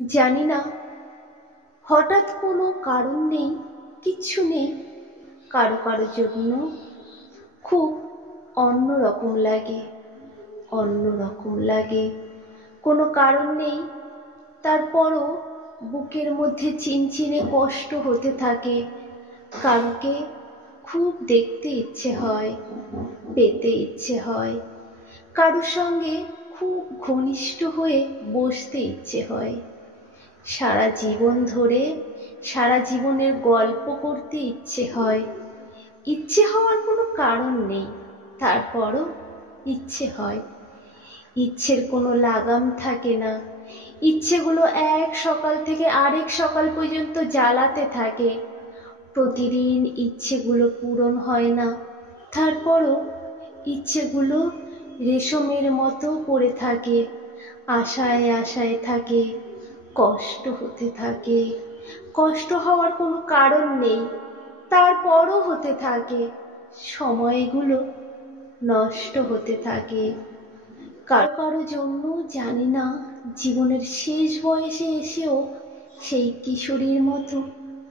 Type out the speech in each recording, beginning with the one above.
জানি না, হঠাৎ কোনো কারণ নেই, কিচ্ছু নেই, কারো কারোর জন্য খুব অন্যরকম লাগে, অন্যরকম লাগে। কোনো কারণ নেই, তারপরও বুকের মধ্যে চিনচিনে কষ্ট হতে থাকে। কারোকে খুব দেখতে ইচ্ছে হয়, পেতে ইচ্ছে হয়, কারোর সঙ্গে খুব ঘনিষ্ঠ হয়ে বসতে ইচ্ছে হয়, সারা জীবন ধরে সারা জীবনের গল্প করতে ইচ্ছে হয়। ইচ্ছে হওয়ার কোনো কারণ নেই, তারপরও ইচ্ছে হয়। ইচ্ছের কোনো লাগাম থাকে না, ইচ্ছেগুলো এক সকাল থেকে আরেক সকাল পর্যন্ত জ্বালাতে থাকে। প্রতিদিন ইচ্ছেগুলো পূরণ হয় না, তারপরও ইচ্ছেগুলো রেশমের মতো পড়ে থাকে, আশায় আশায় থাকে, কষ্ট হতে থাকে। কষ্ট হওয়ার কোনো কারণ নেই, তারপরও হতে থাকে। সময়গুলো নষ্ট হতে থাকে। কারো কারো জন্য জানি না, জীবনের শেষ বয়সে এসেও সেই কিশোরীর মতো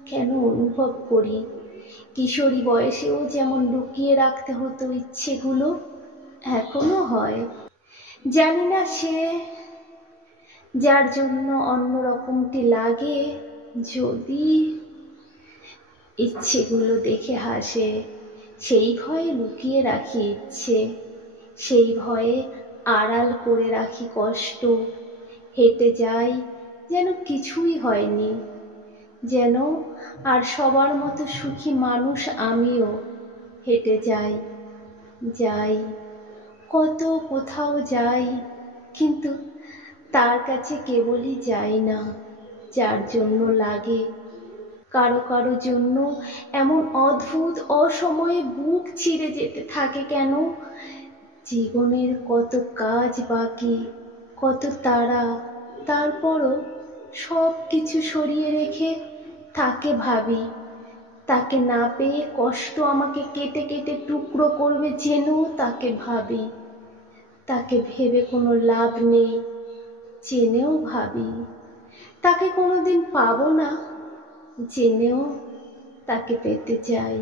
কেন অনুভব করি। কিশোরী বয়সেও যেমন লুকিয়ে রাখতে হতো ইচ্ছেগুলো, এখনো হয়। জানি না সে যার জন্য অন্যরকমটি লাগে, যদি ইচ্ছেগুলো দেখে হাসে, সেই ভয়ে লুকিয়ে রাখি ইচ্ছে, সেই ভয়ে আড়াল করে রাখি কষ্ট। হেঁটে যাই যেন কিছুই হয়নি, যেন আর সবার মতো সুখী মানুষ আমিও। হেঁটে যাই, যাই, কত কোথাও যাই, কিন্তু তার কাছে কেবলই যাই না যার জন্য লাগে। কারো কারো জন্য এমন অদ্ভুত অসময়ে বুক চিরে যেতে থাকে কেন। জীবনের কত কাজ বাকি, কত তাড়া, তারপরও সব কিছু সরিয়ে রেখে তাকে ভাবি। তাকে না পেয়ে কষ্ট আমাকে কেটে কেটে টুকরো করবে জেনেও তাকে ভাবি। তাকে ভেবে কোনো লাভ নেই, জেনেও ভাবি। তাকে কোনোদিন পাবো না, জেনেও তাকে পেতে চাই।